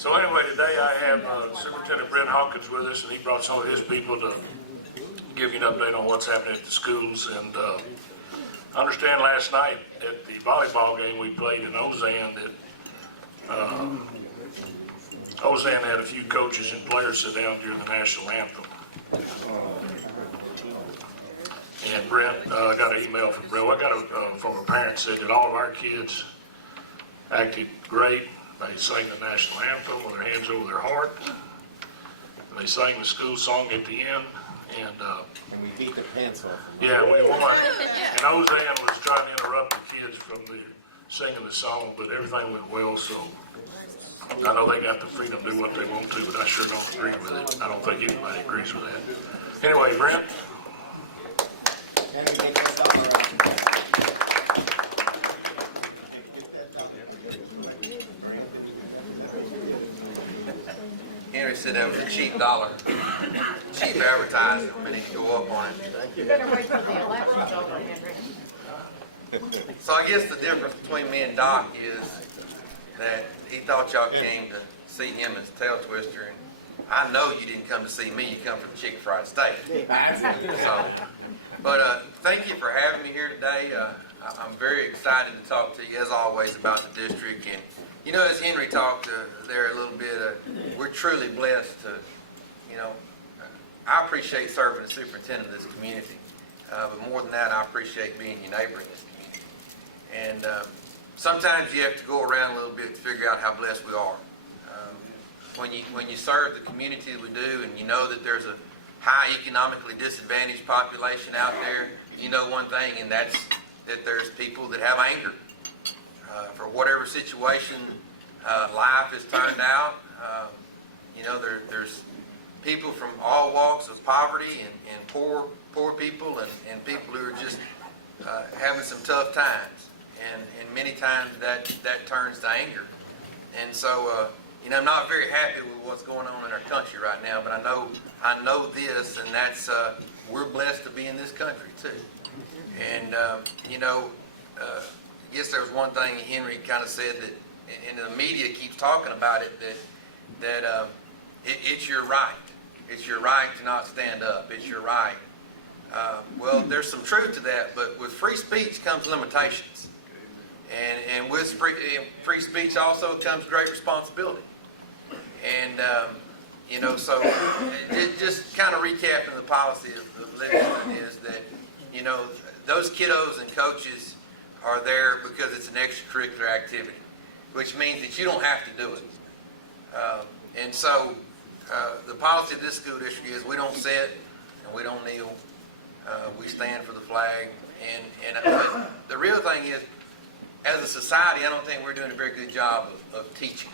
So anyway, today I have Superintendent Brent Hawkins with us, and he brought some of his people to give you an update on what's happening at the schools. And I understand last night at the volleyball game we played in Ozan that Ozan had a few coaches and players sit down during the national anthem. And Brent, I got an email from Brent. I got from a parent said that all of our kids acted great. They sang the national anthem with their hands over their heart. And they sang the school song at the end. And we beat their pants off. Yeah, we won. And Ozan was trying to interrupt the kids from the singing the song, but everything went well. So I know they got the freedom to do what they want to, but I sure don't agree with it. I don't think anybody agrees with that. Anyway, Brent. Henry said that was a cheap dollar, cheap advertising. We need to go up on it. You better wait till the election's over, Henry. So I guess the difference between me and Doc is that he thought y'all came to see him as tail twister, and I know you didn't come to see me. You come for the chicken fried steak. So, but thank you for having me here today. I'm very excited to talk to you, as always, about the district. And you know, as Henry talked there a little bit, we're truly blessed to, you know, I appreciate serving as superintendent of this community. But more than that, I appreciate being your neighbor in this community. And sometimes you have to go around a little bit to figure out how blessed we are. When you serve the community that we do, and you know that there's a high economically disadvantaged population out there, you know one thing, and that's that there's people that have anger. For whatever situation life has turned out, you know, there's people from all walks of poverty and poor people and people who are just having some tough times, and many times that turns to anger. And so, you know, I'm not very happy with what's going on in our country right now, but I know this, and that's we're blessed to be in this country too. And you know. I guess there was one thing Henry kind of said that, and the media keeps talking about it, that it's your right. It's your right to not stand up. It's your right. Well, there's some truth to that, but with free speech comes limitations. And with free speech also comes great responsibility. And, you know, so just kind of recapping the policy of Livingston is that, you know, those kiddos and coaches are there because it's an extracurricular activity, which means that you don't have to do it. And so the policy of this school district is we don't sit and we don't kneel. We stand for the flag. But the real thing is, as a society, I don't think we're doing a very good job of teaching.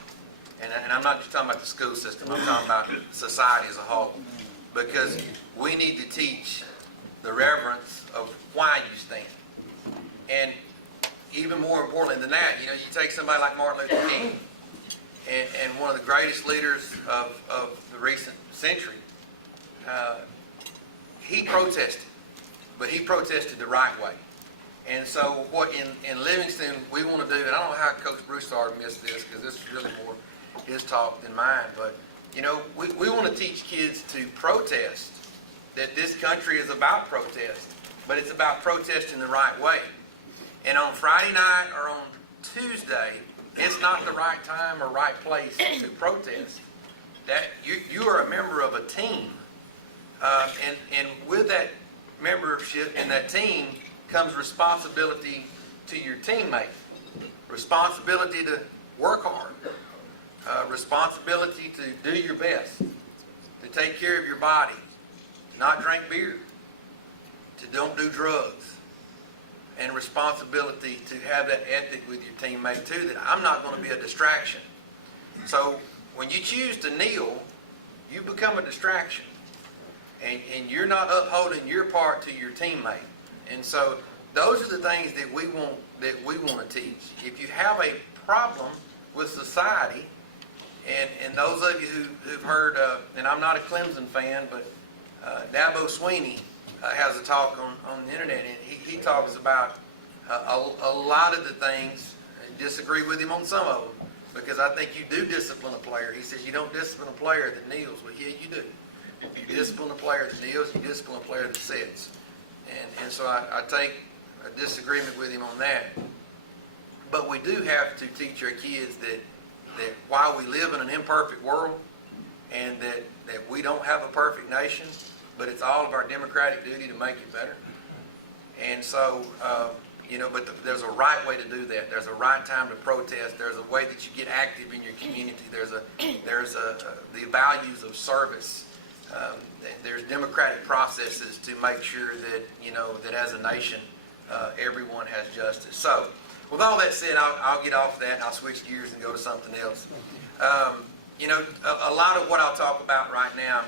And I'm not just talking about the school system. I'm talking about society as a whole. Because we need to teach the reverence of why you stand. And even more importantly than that, you know, you take somebody like Martin Luther King, and one of the greatest leaders of the recent century, he protested, but he protested the right way. And so what in Livingston we want to do, and I don't know how Coach Broussard missed this, because this is really more his talk than mine, but you know, we want to teach kids to protest, that this country is about protest, but it's about protesting the right way. And on Friday night or on Tuesday, it's not the right time or right place to protest. That you are a member of a team, and with that membership and that team comes responsibility to your teammate, responsibility to work hard, responsibility to do your best, to take care of your body, to not drink beer, to don't do drugs. And responsibility to have that ethic with your teammate too, that I'm not going to be a distraction. So when you choose to kneel, you become a distraction. And you're not upholding your part to your teammate. And so those are the things that we want to teach. If you have a problem with society, and those of you who've heard, and I'm not a Clemson fan, but Dabo Sweeney has a talk on the internet, and he talks about a lot of the things, and disagree with him on some of them, because I think you do discipline a player. He says you don't discipline a player that kneels. Well, yeah, you do. You discipline a player that kneels, you discipline a player that sits. And so I take a disagreement with him on that. But we do have to teach our kids that while we live in an imperfect world and that we don't have a perfect nation, but it's all of our democratic duty to make it better. And so, but there's a right way to do that. There's a right time to protest. There's a way that you get active in your community. There's the values of service. There's democratic processes to make sure that as a nation, everyone has justice. So, with all that said, I'll get off that and I'll switch gears and go to something else. A lot of what I'll talk about right now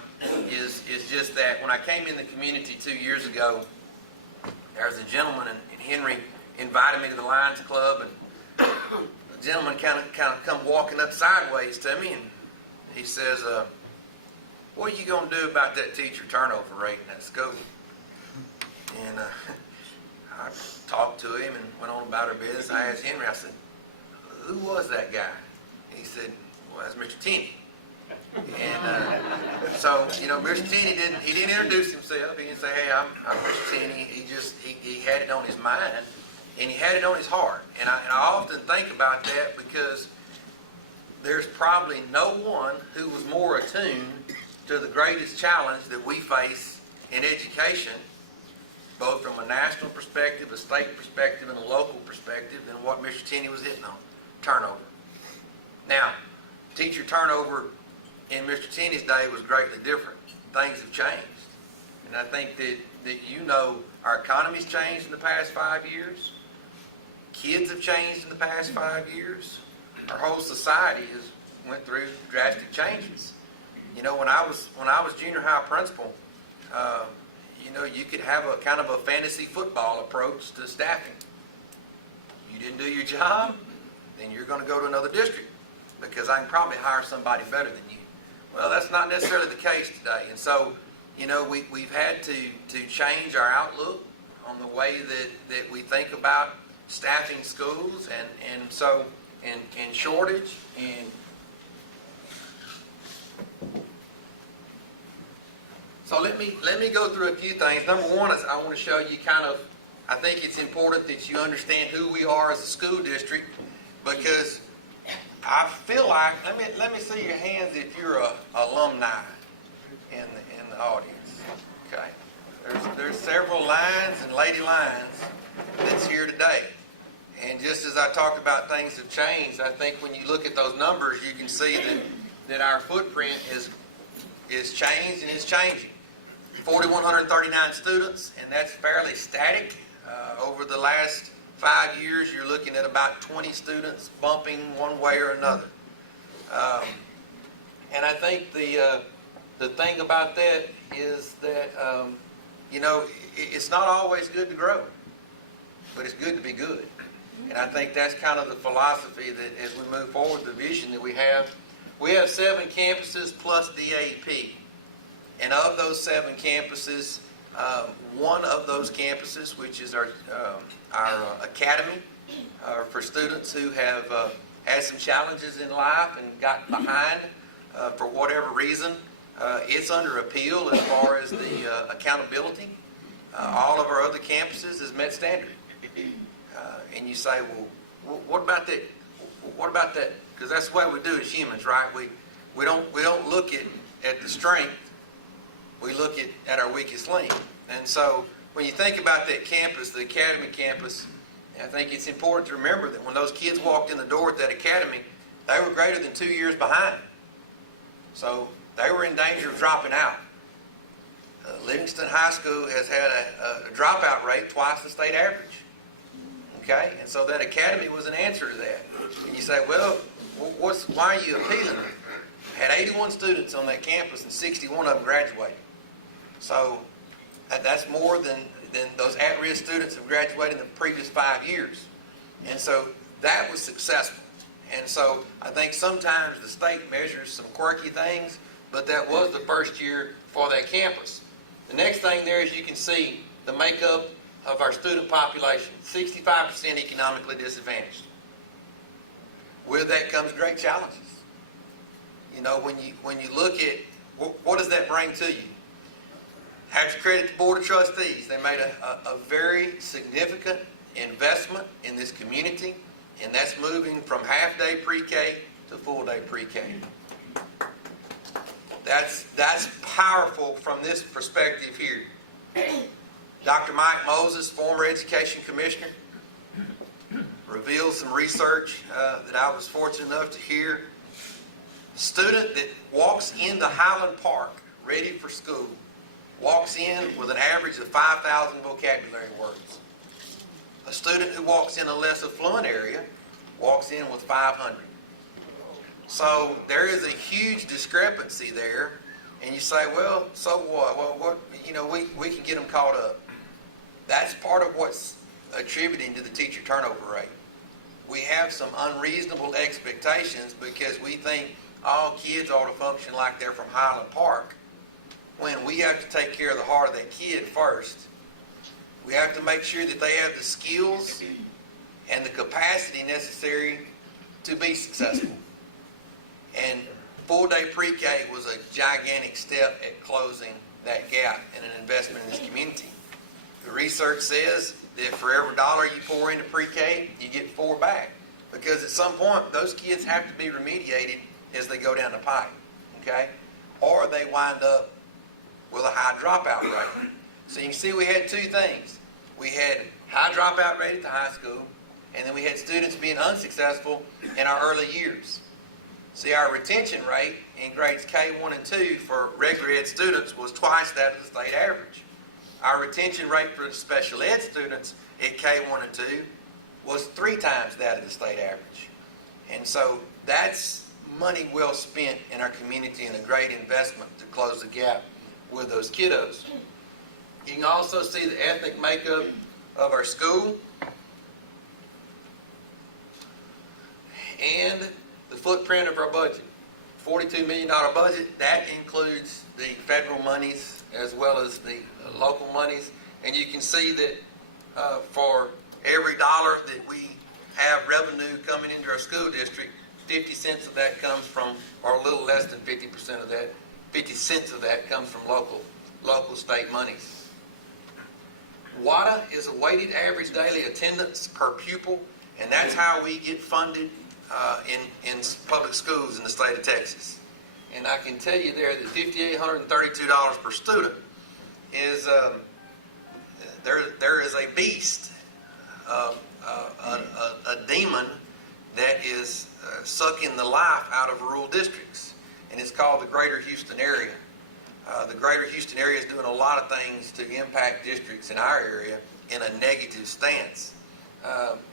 is just that when I came in the community 2 years ago, there was a gentleman, and Henry invited me to the Lions Club, and the gentleman kind of come walking up sideways to me, and he says, "What are you going to do about that teacher turnover rate in that school?" And I talked to him and went on about our business. I asked Henry, I said, "Who was that guy?" He said, "Well, that's Mr. Tenney." And so, Mr. Tenney didn't introduce himself. He didn't say, "Hey, I'm Mr. Tenney." He had it on his mind and he had it on his heart. And I often think about that because there's probably no one who was more attuned to the greatest challenge that we face in education, both from a national perspective, a state perspective, and a local perspective, than what Mr. Tenney was hitting on: turnover. Now, teacher turnover in Mr. Tenney's day was greatly different. Things have changed. And I think that our economy's changed in the past 5 years. Kids have changed in the past 5 years. Our whole society has went through drastic changes. When I was junior high principal, you could have a kind of a fantasy football approach to staffing. You didn't do your job, then you're going to go to another district because I can probably hire somebody better than you. Well, that's not necessarily the case today. And so, we've had to change our outlook on the way that we think about staffing schools and shortage and so let me go through a few things. Number one is I want to show you I think it's important that you understand who we are as a school district, because I feel like, let me see your hands if you're a alumni in the audience. Okay. There's several Lions and Lady Lions that's here today. And just as I talked about things have changed, I think when you look at those numbers, you can see that our footprint is changed and is changing. 4,139 students, and that's fairly static. Over the last 5 years, you're looking at about 20 students bumping one way or another. And I think the thing about that is that, it's not always good to grow, but it's good to be good. And I think that's kind of the philosophy that as we move forward, the vision that we have 7 campuses plus DAP. And of those 7 campuses, one of those campuses, which is our academy for students who have had some challenges in life and got behind for whatever reason, it's under appeal as far as the accountability. All of our other campuses has met standard. And you say, well, what about that? What about that? Because that's the way we do it as humans, right? We don't look at the strength. We look at our weakest link. And so when you think about that campus, the academy campus, I think it's important to remember that when those kids walked in the door at that academy, they were greater than 2 years behind. So they were in danger of dropping out. Livingston High School has had a dropout rate twice the state average. Okay? And so that academy was an answer to that. And you say, well, why are you appealing? Had 81 students on that campus and 61 of them graduated. So that's more than those at-risk students have graduated in the previous 5 years. And so that was successful. And so I think sometimes the state measures some quirky things, but that was the first year for that campus. The next thing there is you can see the makeup of our student population, 65% economically disadvantaged. with that comes great challenges. You know, when you look at what does that bring to you? Have to credit the Board of Trustees. They made a very significant investment in this community, and that's moving from half-day pre-K to full-day pre-K. That's powerful from this perspective here. Dr. Mike Moses, former Education Commissioner, revealed some research that I was fortunate enough to hear. A student that walks into Highland Park ready for school walks in with an average of 5,000 vocabulary words. A student who walks in a less affluent area walks in with 500. So there is a huge discrepancy there, and you say, well, so what? Well, what, you know, we can get them caught up. That's part of what's attributing to the teacher turnover rate. We have some unreasonable expectations because we think all kids ought to function like they're from Highland Park, when we have to take care of the heart of that kid first. We have to make sure that they have the skills and the capacity necessary to be successful. And full-day pre-K was a gigantic step at closing that gap and an investment in this community. The research says that for every dollar you pour into pre-K, you get 4 back. Because at some point, those kids have to be remediated as they go down the pipe, okay? Or they wind up with a high dropout rate. So you can see we had 2 things. We had high dropout rate at the high school, and then we had students being unsuccessful in our early years. See, our retention rate in grades K1 and 2 for regular ed students was twice that of the state average. Our retention rate for the special ed students at K1 and 2 was 3 times that of the state average. And so that's money well spent in our community and a great investment to close the gap with those kiddos. You can also see the ethnic makeup of our school and the footprint of our budget. $42 million budget, that includes the federal monies as well as the local monies. And you can see that for every dollar that we have revenue coming into our school district, 50 cents of that comes from, or a little less than 50% of that, 50 cents of that comes from local state monies. WADA is a weighted average daily attendance per pupil, and that's how we get funded in public schools in the state of Texas. And I can tell you there that $5,832 per student is there is a beast, a demon that is sucking the life out of rural districts, and it's called the Greater Houston area. The Greater Houston area is doing a lot of things to impact districts in our area in a negative stance.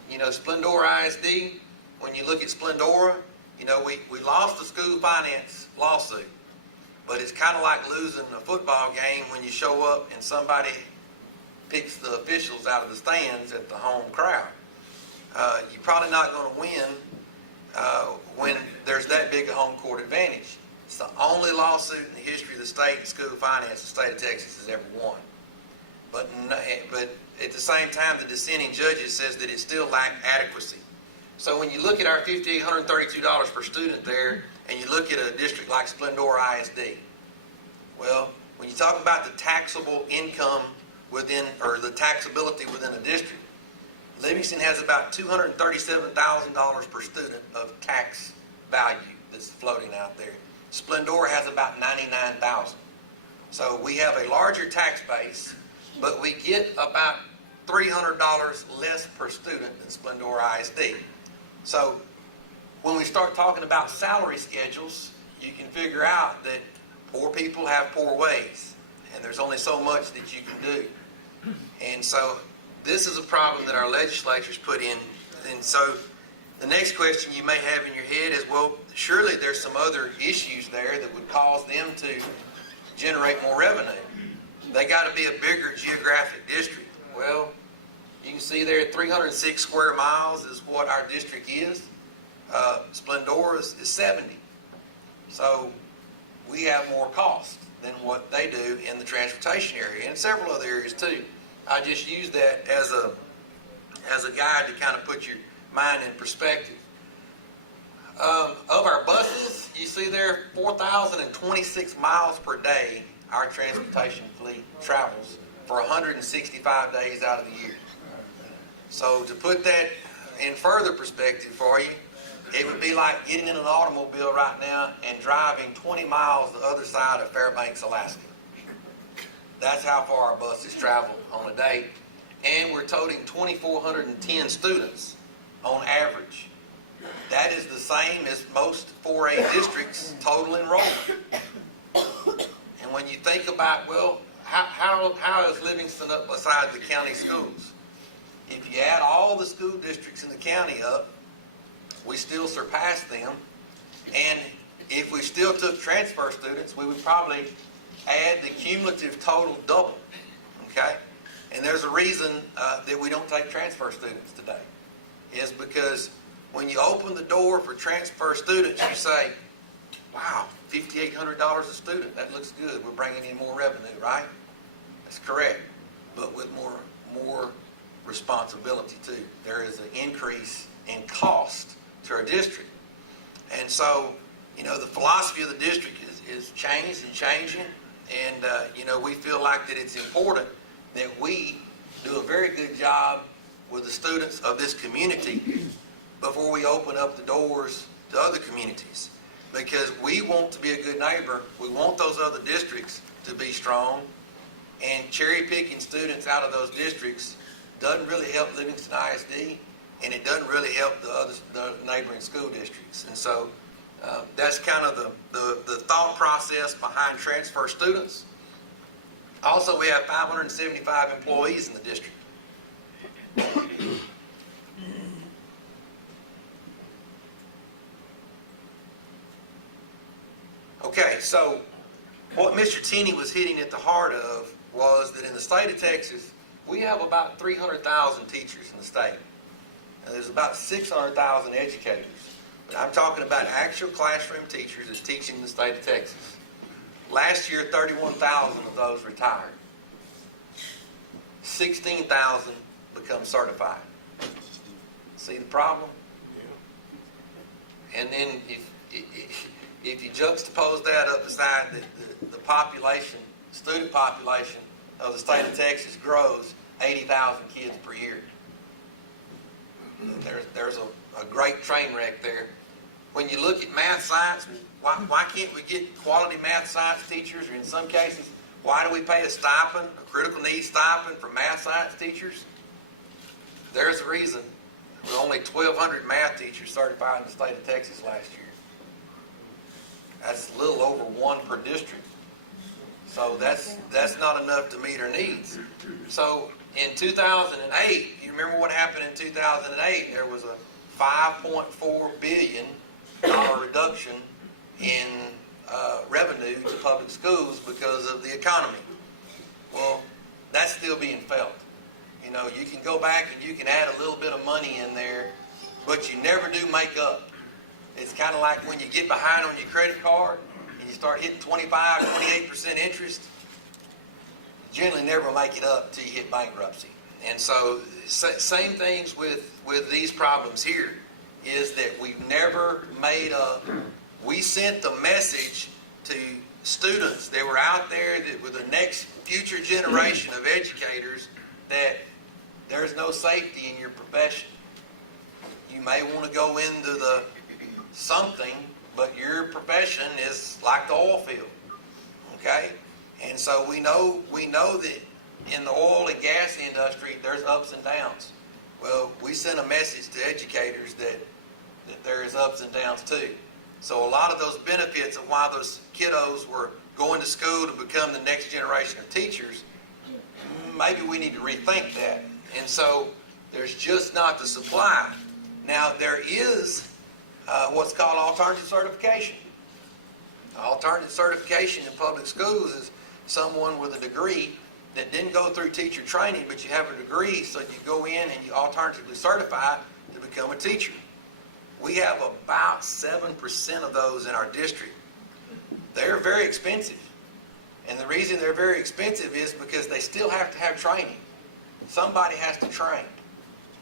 You know, Splendora ISD, when you look at Splendora, you know, we lost the school finance lawsuit, but it's kind of like losing a football game when you show up and somebody picks the officials out of the stands at the home crowd. You're probably not going to win when there's that big a home court advantage. It's the only lawsuit in the history of the state and school finance the state of Texas has ever won. But at the same time, the dissenting judges says that it still lacked adequacy. So when you look at our $5,832 per student there, and you look at a district like Splendora ISD, well, when you talk about the taxable income within, or the taxability within a district, Livingston has about $237,000 per student of tax value that's floating out there. Splendora has about $99,000. So we have a larger tax base, but we get about $300 less per student than Splendora ISD. So when we start talking about salary schedules, you can figure out that poor people have poor ways, and there's only so much that you can do. And so this is a problem that our legislature's put in. And so the next question you may have in your head is, well, surely there's some other issues there that would cause them to generate more revenue. They got to be a bigger geographic district. Well, you can see there 306 square miles is what our district is. Splendora is 70. So we have more cost than what they do in the transportation area and several other areas too. I just use that as a guide to kind of put your mind in perspective. Of our buses, you see there 4,026 miles per day our transportation fleet travels for 165 days out of the year. So to put that in further perspective for you, it would be like getting in an automobile right now and driving 20 miles the other side of Fairbanks, Alaska. That's how far our buses travel on a day. And we're toting 2,410 students on average. That is the same as most 4A districts' total enrollment. And when you think about, well, how is Livingston up beside the county schools? If you add all the school districts in the county up, we still surpass them. And if we still took transfer students, we would probably add the cumulative total double. Okay? And there's a reason that we don't take transfer students today. Is because when you open the door for transfer students, you say, wow, $5,800 a student. That looks good. We're bringing in more revenue, right? That's correct. But with more responsibility, too. There is an increase in cost to our district. And so, the philosophy of the district is changed and changing. And, we feel like that it's important that we do a very good job with the students of this community before we open up the doors to other communities. Because we want to be a good neighbor. We want those other districts to be strong. And cherry picking students out of those districts doesn't really help Livingston ISD, and it doesn't really help the neighboring school districts. And so that's kind of the thought process behind transfer students. Also, we have 575 employees in the district. Okay, so what Mr. Tenney was hitting at the heart of was that in the state of Texas, we have about 300,000 teachers in the state. And there's about 600,000 educators. But I'm talking about actual classroom teachers that's teaching in the state of Texas. Last year, 31,000 of those retired. 16,000 become certified. See the problem? And then if you juxtapose that up beside the population, student population of the state of Texas grows 80,000 kids per year. There's a great train wreck there. When you look at math science, why can't we get quality math science teachers? Or in some cases, why do we pay a stipend, a critical needs stipend for math science teachers? There's a reason. There were only 1,200 math teachers certified in the state of Texas last year. That's a little over one per district. So that's not enough to meet our needs. So in 2008, you remember what happened in 2008? There was a $5.4 billion reduction in revenue to public schools because of the economy. Well, that's still being felt. You can go back and you can add a little bit of money in there, but you never do make up. It's kind of like when you get behind on your credit card and you start hitting 25, 28% interest, you generally never make it up until you hit bankruptcy. And so same things with these problems here is that we've never made up. We sent the message to students that were out there that with the next future generation of educators that there's no safety in your profession. You may want to go into the something, but your profession is like the oil field. Okay? And so we know that in the oil and gas industry there's ups and downs. Well, we sent a message to educators that there is ups and downs too. So a lot of those benefits of why those kiddos were going to school to become the next generation of teachers, maybe we need to rethink that. And so there's just not the supply. Now there is what's called alternative certification. Alternative certification in public schools is someone with a degree that didn't go through teacher training, but you have a degree, so you go in and you alternatively certify to become a teacher. We have about 7% of those in our district. They're very expensive. And the reason they're very expensive is because they still have to have training. Somebody has to train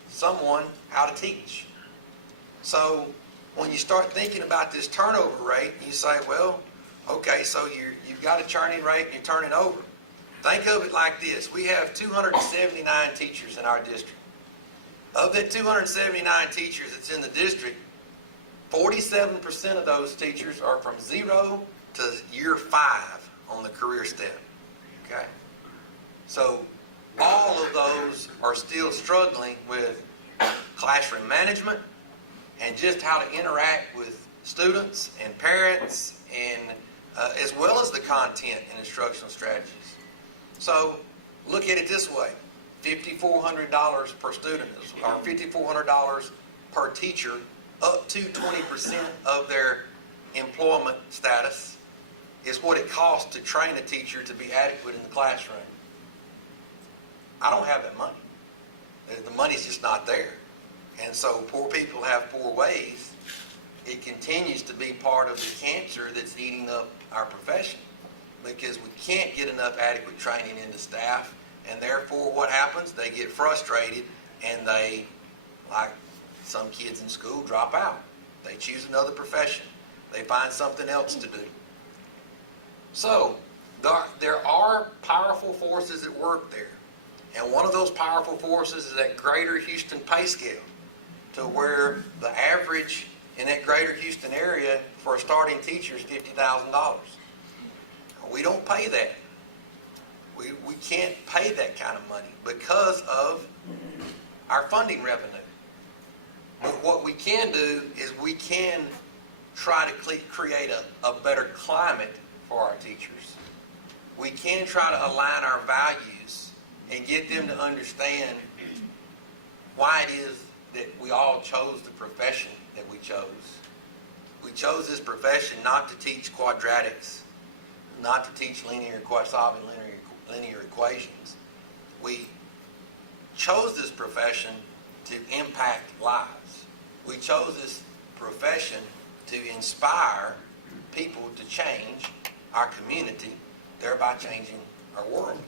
someone how to teach. So when you start thinking about this turnover rate, you say, well, okay, so you've got a churning rate and you're turning over. Think of it like this. We have 279 teachers in our district. Of that 279 teachers that's in the district, 47% of those teachers are from 0 to year 5 on the career step. Okay? So all of those are still struggling with classroom management and just how to interact with students and parents, and as well as the content and instructional strategies. So look at it this way. $5,400 per student, or $5,400 per teacher, up to 20% of their employment status is what it costs to train a teacher to be adequate in the classroom. I don't have that money. The money's just not there. And so poor people have poor ways. It continues to be part of the cancer that's eating up our profession, because we can't get enough adequate training into staff, and therefore what happens? They get frustrated and they, like some kids in school, drop out. They choose another profession. They find something else to do. So there are powerful forces at work there. And one of those powerful forces is that greater Houston pay scale, to where the average in that greater Houston area for a starting teacher is $50,000. We don't pay that. We can't pay that kind of money because of our funding revenue. But what we can do is we can try to create a better climate for our teachers. We can try to align our values and get them to understand why it is that we all chose the profession that we chose. We chose this profession not to teach quadratics, not to teach solving linear equations. We chose this profession to impact lives. We chose this profession to inspire people to change our community, thereby changing our world.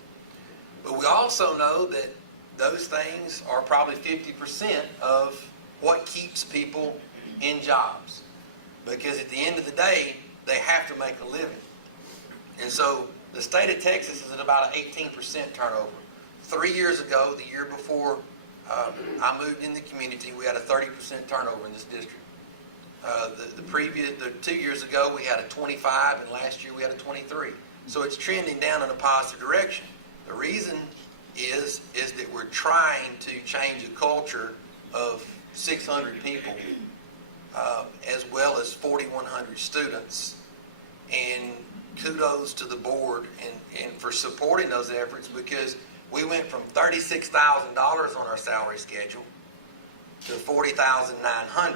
But we also know that those things are probably 50% of what keeps people in jobs. Because at the end of the day, they have to make a living. And so the state of Texas is at about an 18% turnover. 3 years ago, the year before I moved in the community, we had a 30% turnover in this district. The 2 years ago, we had a 25, and last year we had a 23. So it's trending down in a positive direction. The reason is that we're trying to change a culture of 600 people, as well as 4,100 students. And kudos to the board and for supporting those efforts, because we went from $36,000 on our salary schedule to $40,900,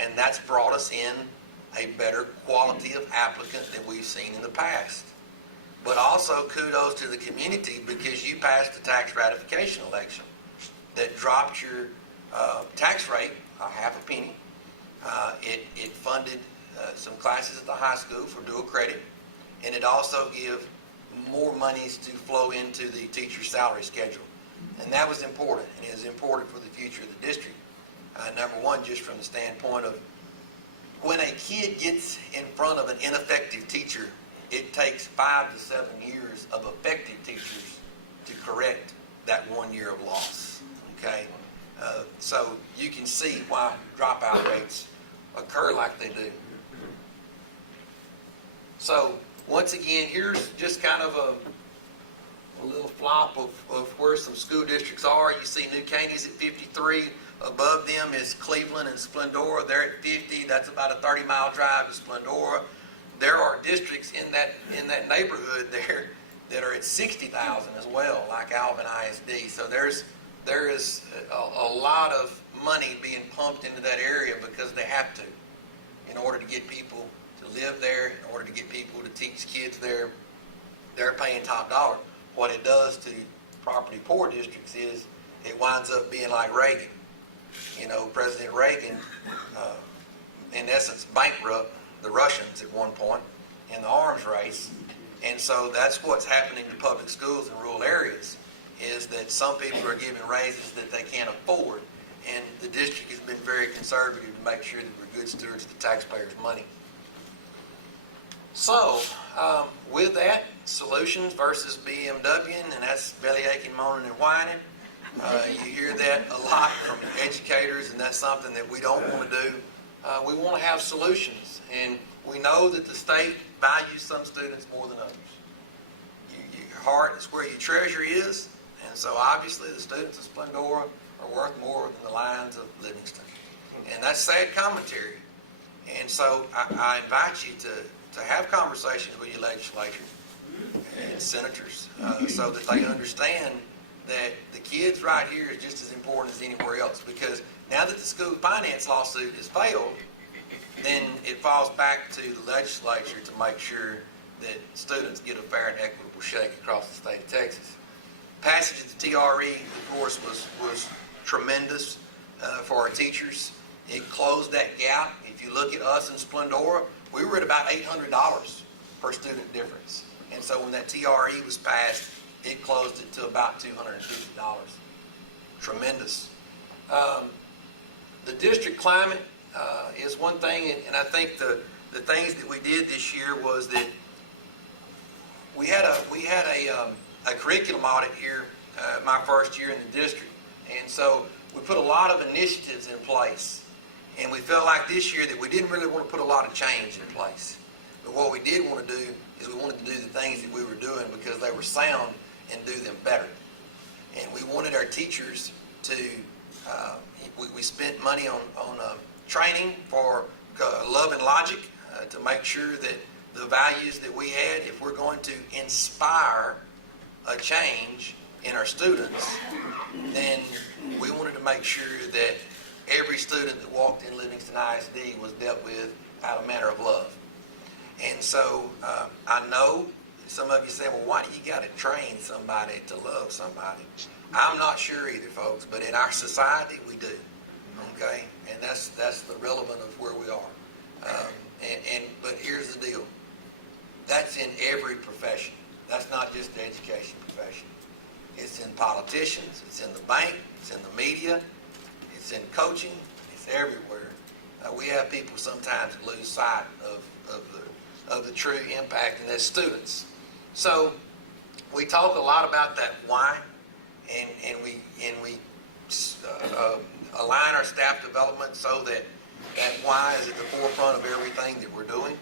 and that's brought us in a better quality of applicant than we've seen in the past. But also kudos to the community, because you passed the tax ratification election that dropped your tax rate a half a penny. It funded some classes at the high school for dual credit, and it also gave more monies to flow into the teacher's salary schedule. And that was important, and it is important for the future of the district. Number one, just from the standpoint of when a kid gets in front of an ineffective teacher, it takes 5 to 7 years of effective teachers to correct that 1 year of loss. Okay? So you can see why dropout rates occur like they do. So once again, here's just kind of a little flop of where some school districts are. You see New Caney's at 53. Above them is Cleveland and Splendora. They're at 50. That's about a 30-mile drive to Splendora. There are districts in that neighborhood there that are at 60,000 as well, like Alvin ISD. So there is a lot of money being pumped into that area because they have to, in order to get people to live there, in order to get people to teach kids there. They're paying top dollar. What it does to property poor districts is it winds up being like Reagan. You know, President Reagan, in essence, bankrupt the Russians at one point in the arms race. And so that's what's happening to public schools in rural areas, is that some people are giving raises that they can't afford. and the district has been very conservative to make sure that we're good stewards of the taxpayers' money. So, with that, solutions versus BMW, and that's belly aching, moaning, and whining. You hear that a lot from educators, and that's something that we don't want to do. We want to have solutions, and we know that the state values some students more than others. Your heart is where your treasure is, and so obviously the students of Splendora are worth more than the Lions of Livingston. And that's sad commentary. And so I invite you to have conversations with your legislature and senators so that they understand that the kids right here is just as important as anywhere else. Because now that the school finance lawsuit has failed, then it falls back to the legislature to make sure that students get a fair and equitable shake across the state of Texas. Passage of the TRE, of course, was tremendous for our teachers. It closed that gap. If you look at us in Splendora, we were at about $800 per student difference. And so when that TRE was passed, it closed it to about $250. Tremendous. The district climate is one thing, and I think the things that we did this year was that we had a curriculum audit here my first year in the district, and so we put a lot of initiatives in place. And we felt like this year that we didn't really want to put a lot of change in place. But what we did want to do is we wanted to do the things that we were doing because they were sound and do them better. And we wanted our teachers to, we spent money on training for love and logic to make sure that the values that we had, if we're going to inspire a change in our students, then we wanted to make sure that every student that walked in Livingston ISD was dealt with out of a manner of love. And so I know some of you say, well, why do you got to train somebody to love somebody? I'm not sure either, folks, but in our society, we do. Okay? And that's the relevant of where we are. But here's the deal. That's in every profession. That's not just the education profession. It's in politicians. It's in the bank. It's in the media. It's in coaching. It's everywhere. We have people sometimes lose sight of the true impact, and that's students. So we talk a lot about that why, and we align our staff development so that why is at the forefront of everything that we're doing.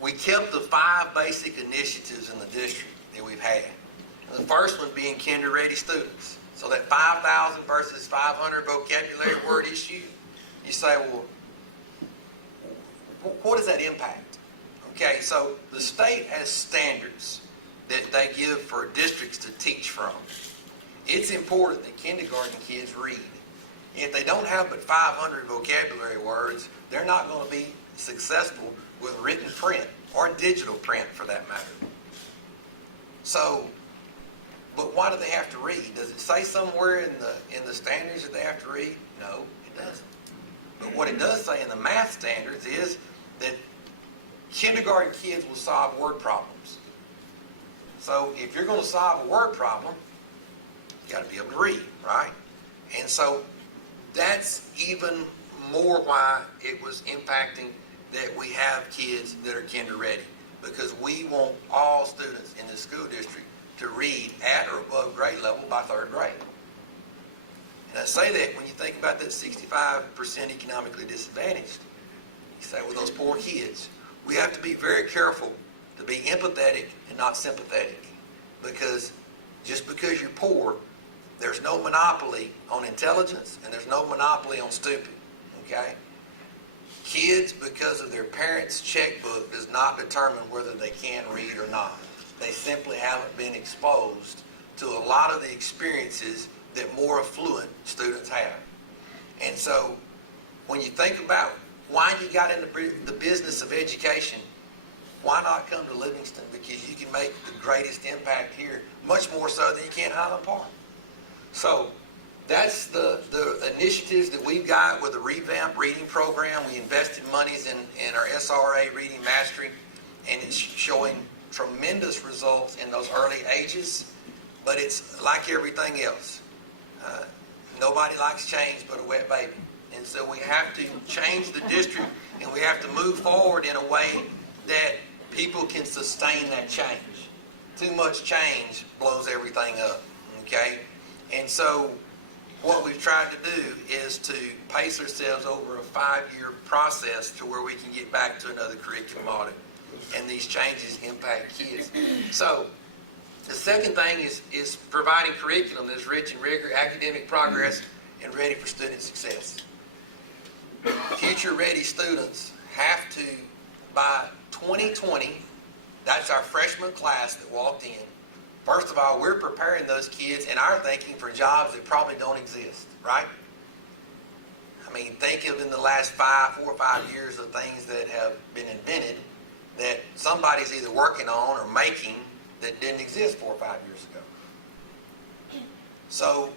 We kept the 5 basic initiatives in the district that we've had. The first one being kinder-ready students. So that 5,000 versus 500 vocabulary word issue, you say, well, what does that impact? Okay, so the state has standards that they give for districts to teach from. It's important that kindergarten kids read. If they don't have but 500 vocabulary words, they're not going to be successful with written print or digital print for that matter. So, but why do they have to read? Does it say somewhere in the standards that they have to read? No, it doesn't. But what it does say in the math standards is that kindergarten kids will solve word problems. So if you're going to solve a word problem, you got to be able to read, right? And so that's even more why it was impacting that we have kids that are kinder ready, because we want all students in the school district to read at or above grade level by 3rd grade. And I say that when you think about that 65% economically disadvantaged, you say, well, those poor kids. We have to be very careful to be empathetic and not sympathetic, because just because you're poor, there's no monopoly on intelligence and there's no monopoly on stupid, okay? Kids, because of their parents' checkbook, does not determine whether they can read or not. They simply haven't been exposed to a lot of the experiences that more affluent students have. And so when you think about why you got into the business of education, why not come to Livingston? Because you can make the greatest impact here, much more so than you can in Highland Park. So that's the initiatives that we've got with the revamped reading program. We invested monies in our SRA reading mastery, and it's showing tremendous results in those early ages. But it's like everything else. Nobody likes change but a wet baby. And so we have to change the district, and we have to move forward in a way that people can sustain that change. Too much change blows everything up, okay? And so what we've tried to do is to pace ourselves over a 5-year process to where we can get back to another curriculum audit. And these changes impact kids. So the second thing is providing curriculum that's rich in rigor, academic progress, and ready for student success. Future-ready students have to, by 2020, that's our freshman class that walked in. First of all, we're preparing those kids in our thinking for jobs that probably don't exist, right? I mean, think of in the last 4 or 5 years of things that have been invented that somebody's either working on or making that didn't exist 4 or 5 years ago. So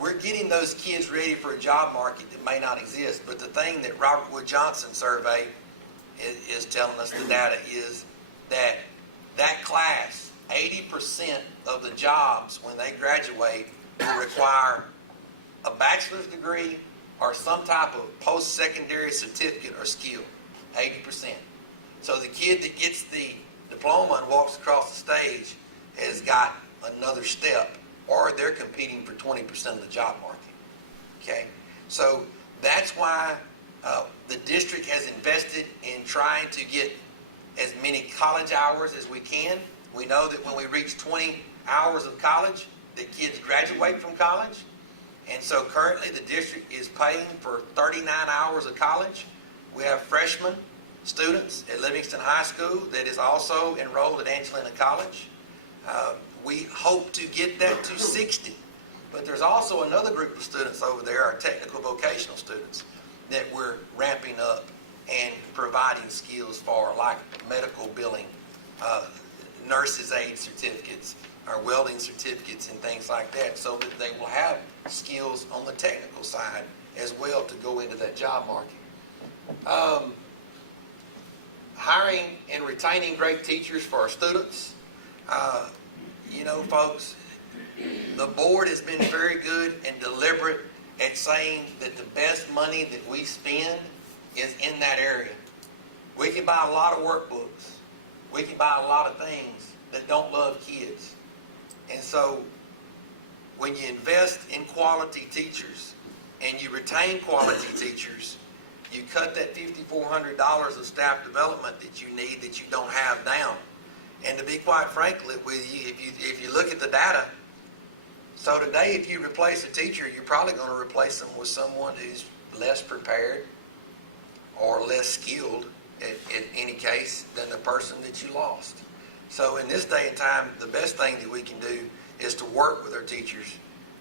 we're getting those kids ready for a job market that may not exist. But the thing that Robert Wood Johnson survey is telling us, the data is that class, 80% of the jobs when they graduate will require a bachelor's degree or some type of post-secondary certificate or skill, 80%. So the kid that gets the diploma and walks across the stage has got another step, or they're competing for 20% of the job market. Okay? So that's why the district has invested in trying to get as many college hours as we can. We know that when we reach 20 hours of college, the kids graduate from college. And so currently the district is paying for 39 hours of college. We have freshmen students at Livingston High School that is also enrolled at Angelina College. We hope to get that to 60. But there's also another group of students over there, our technical vocational students, that we're ramping up and providing skills for, like medical billing, nurses' aid certificates, or welding certificates and things like that, so that they will have skills on the technical side as well to go into that job market. Hiring and retaining great teachers for our students. You know, folks, the board has been very good and deliberate at saying that the best money that we spend is in that area. We can buy a lot of workbooks. We can buy a lot of things that don't love kids. And so when you invest in quality teachers and you retain quality teachers, you cut that $5,400 of staff development that you need that you don't have down. And to be quite frank with you, if you look at the data, so today if you replace a teacher, you're probably going to replace them with someone who's less prepared or less skilled in any case than the person that you lost. So in this day and time, the best thing that we can do is to work with our teachers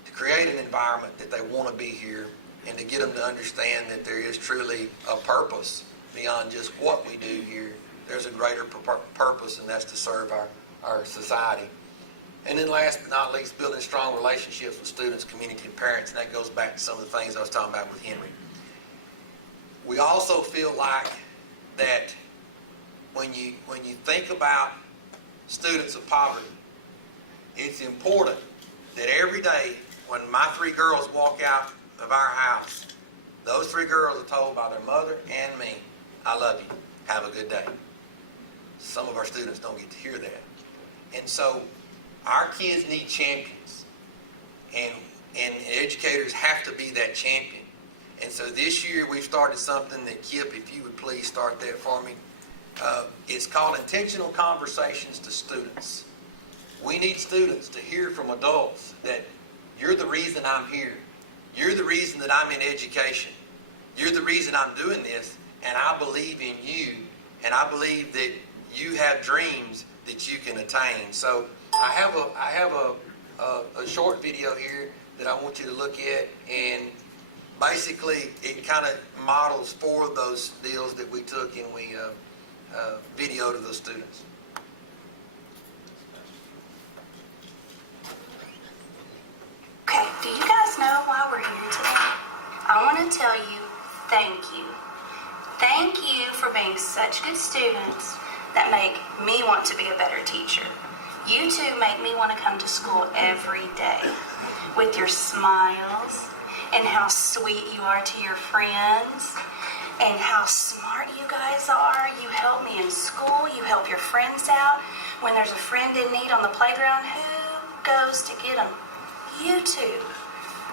to create an environment that they want to be here and to get them to understand that there is truly a purpose beyond just what we do here. There's a greater purpose, and that's to serve our society. And then last but not least, building strong relationships with students, community, and parents, and that goes back to some of the things I was talking about with Henry. We also feel like that when you think about students of poverty, it's important that every day when my 3 girls walk out of our house, those 3 girls are told by their mother and me, "I love you, have a good day." Some of our students don't get to hear that. And so our kids need champions, and educators have to be that champion. And so this year we've started something that, Kip, if you would please start that for me. It's called Intentional Conversations to Students. We need students to hear from adults that you're the reason I'm here. You're the reason that I'm in education. You're the reason I'm doing this, and I believe in you, and I believe that you have dreams that you can attain. So I have a short video here that I want you to look at, and basically it kind of models 4 of those deals that we took and we videoed of those students. Okay, do you guys know why we're here today? I want to tell you thank you. Thank you for being such good students that make me want to be a better teacher. You two make me want to come to school every day. With your smiles, and how sweet you are to your friends and how smart you guys are. You help me in school. You help your friends out. When there's a friend in need on the playground, who goes to get them? You two.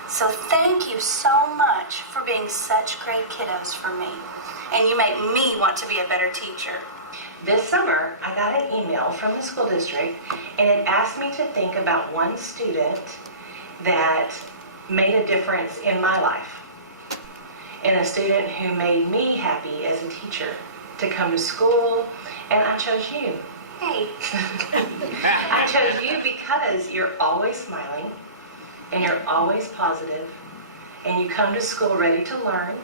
So thank you so much for being such great kiddos for me. And you make me want to be a better teacher. This summer, I got an email from the school district, and it asked me to think about one student that made a difference in my life, and a student who made me happy as a teacher to come to school, and I chose you. Hey. I chose you because you're always smiling, and you're always positive, and you come to school ready to learn.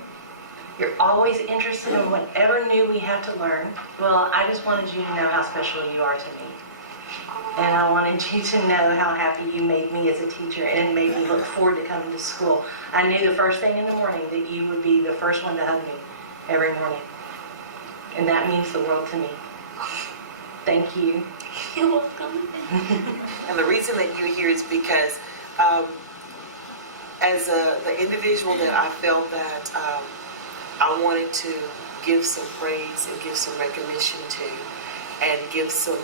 You're always interested in whatever new we have to learn. Well, I just wanted you to know how special you are to me. And I wanted you to know how happy you made me as a teacher, and it made me look forward to coming to school. I knew the first thing in the morning that you would be the first one to hug me every morning. And that means the world to me. Thank you. You're welcome. And the reason that you're here is because as the individual that I felt that I wanted to give some praise and give some recognition to, and give some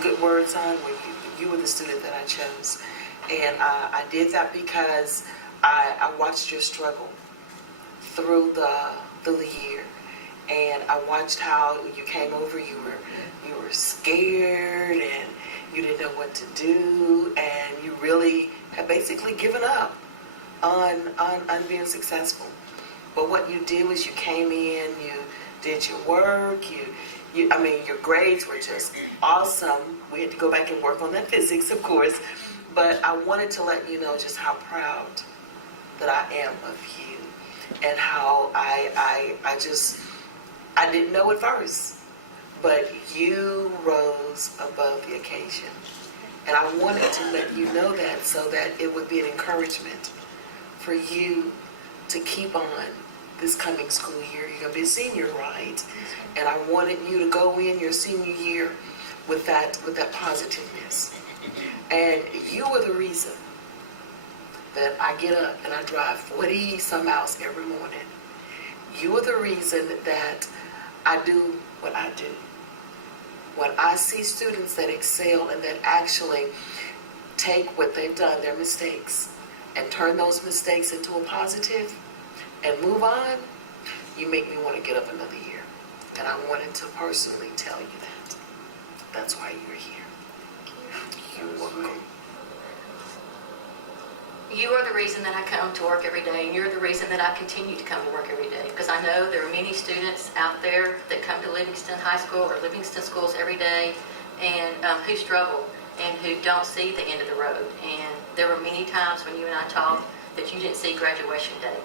good words on, when you were the student that I chose. And I did that because I watched your struggle through the year. And I watched how you came over, you were scared, and you didn't know what to do, and you really had basically given up on being successful. But what you did was you came in, you did your work, your grades were just awesome. We had to go back and work on that physics, of course, but I wanted to let you know just how proud that I am of you, and how I didn't know at first, but you rose above the occasion. And I wanted to let you know that, so that it would be an encouragement for you to keep on this coming school year. You're going to be a senior, right? And I wanted you to go in your senior year with that positiveness. And you were the reason that I get up and I drive 40 some miles every morning. You are the reason that I do what I do. When I see students that excel and that actually take what they've done, their mistakes, and turn those mistakes into a positive and move on, you make me want to get up another year. And I wanted to personally tell you that. That's why you're here. You're welcome. You are the reason that I come to work every day, and you're the reason that I continue to come to work every day, because I know there are many students out there that come to Livingston High School or Livingston schools every day and who struggle and who don't see the end of the road. And there were many times when you and I talked that you didn't see graduation day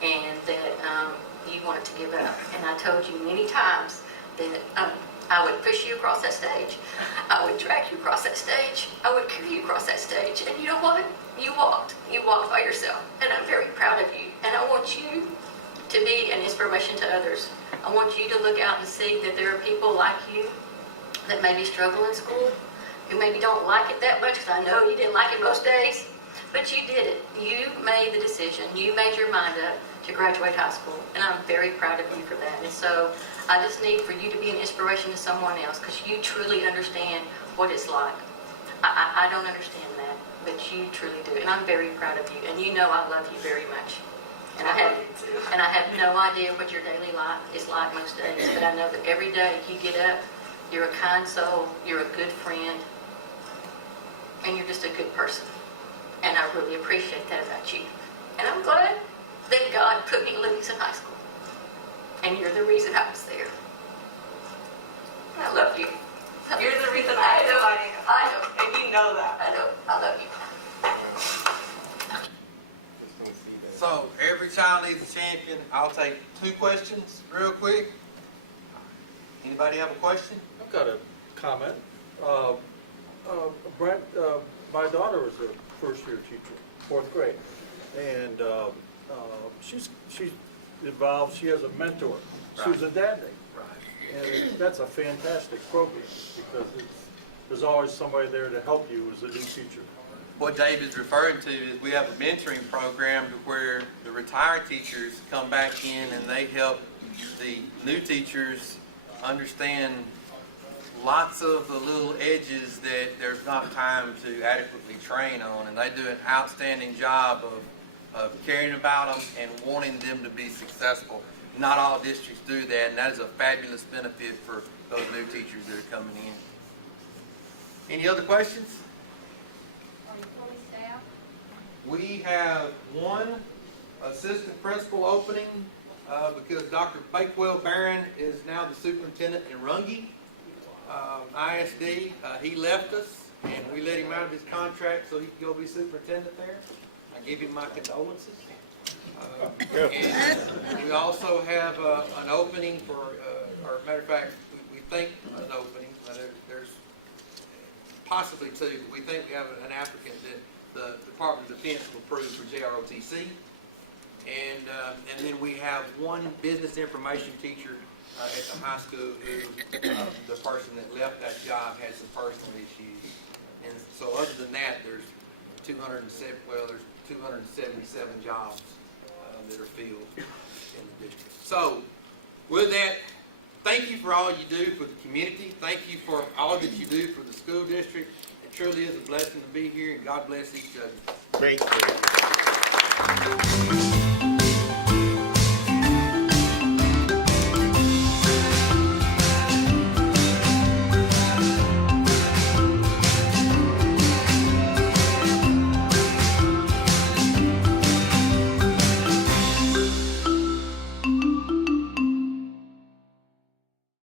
and that you wanted to give up. And I told you many times that I would push you across that stage. I would drag you across that stage. I would carry you across that stage. And you know what? You walked by yourself, and I'm very proud of you. And I want you to be an inspiration to others. I want you to look out and see that there are people like you that maybe struggle in school, who maybe don't like it that much, because I know you didn't like it most days, but you did it. You made the decision. You made your mind up to graduate high school, and I'm very proud of you for that. And so I just need for you to be an inspiration to someone else, because you truly understand what it's like. I don't understand that, but you truly do, and I'm very proud of you. And you know I love you very much. And I have no idea what your daily life is like most days, but I know that every day you get up, you're a kind soul, you're a good friend, and you're just a good person. And I really appreciate that about you. And I'm glad that God put me in Livingston High School. And you're the reason I was there. I love you. You're the reason I know. And you know that. I know. I love you. So every child needs a champion. I'll take 2 questions real quick. Anybody have a question? I've got a comment. Brent, my daughter was a first-year teacher, 4th grade, and she's involved. She has a mentor, Susan Dandy, and that's a fantastic program because there's always somebody there to help you as a new teacher. what Dave is referring to is we have a mentoring program to where the retired teachers come back in and they help the new teachers understand lots of the little edges that there's not time to adequately train on, and they do an outstanding job of caring about them and wanting them to be successful. Not all districts do that, and that is a fabulous benefit for those new teachers that are coming in. Any other questions? Are you fully staffed? We have one assistant principal opening because Dr. Bakewell Barron is now the superintendent in Runge. ISD, he left us and we let him out of his contract so he could go be superintendent there. I give him my condolences. And we also have an opening for, or matter of fact, we think an opening. There's possibly two, but we think we have an applicant that the Department of Defense will approve for JROTC. And then we have one business information teacher at the high school who the person that left that job had some personal issues. And so other than that, there's 277 jobs that are filled in the district. So with that, thank you for all you do for the community. Thank you for all that you do for the school district. It truly is a blessing to be here, and God bless each of you. Great.